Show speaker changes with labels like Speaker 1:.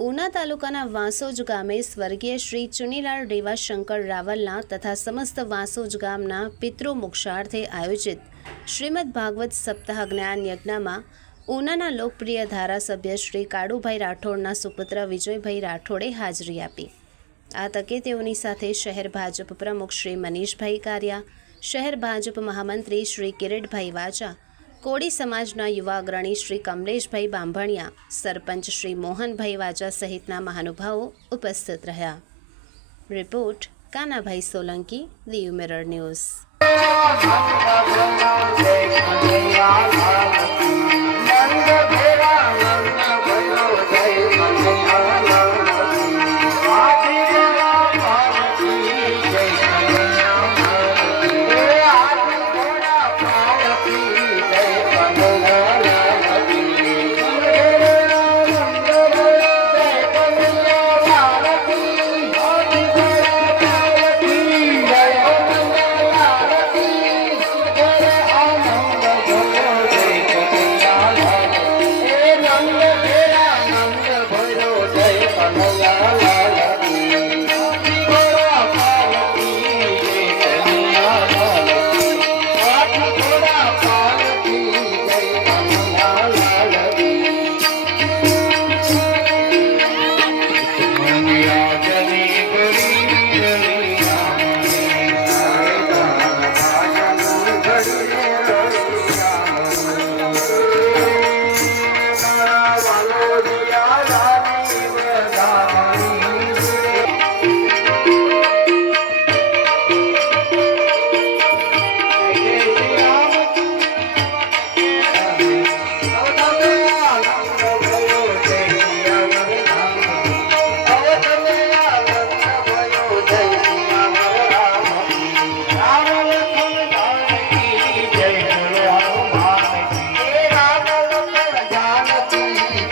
Speaker 1: ઉના તાલુકાના વાંસોજ ગામે સ્વર્ગીય શ્રી ચુનીલાલ રેવાશંકર રાવલના તથા સમસ્ત વાંસોજ ગામના પિતૃ મોક્ષાર્થે આયોજિત શ્રીમદ ભાગવત સપ્તાહ જ્ઞાન યજ્ઞમાં ઉનાના લોકપ્રિય ધારાસભ્ય શ્રી કાળુભાઈ રાઠોડના સુપુત્ર વિજયભાઈ રાઠોડે હાજરી આપી. આ તકે તેઓની સાથે શહેર ભાજપ પ્રમુખ શ્રી મનીષભાઈ કારિયા, શહેર ભાજપ મહામંત્રી શ્રી કિરીટભાઈ વાજા કોળી સમાજના યુવા અગ્રણી શ્રી કમલેશભાઈ બાંભણિયા, સરપંચ શ્રી મોહનભાઈ વાજા સહિતના મહાનુભાવો ઉપસ્થિત રહ્યા. Report, Kanabhai Solanki, Diu mirror news.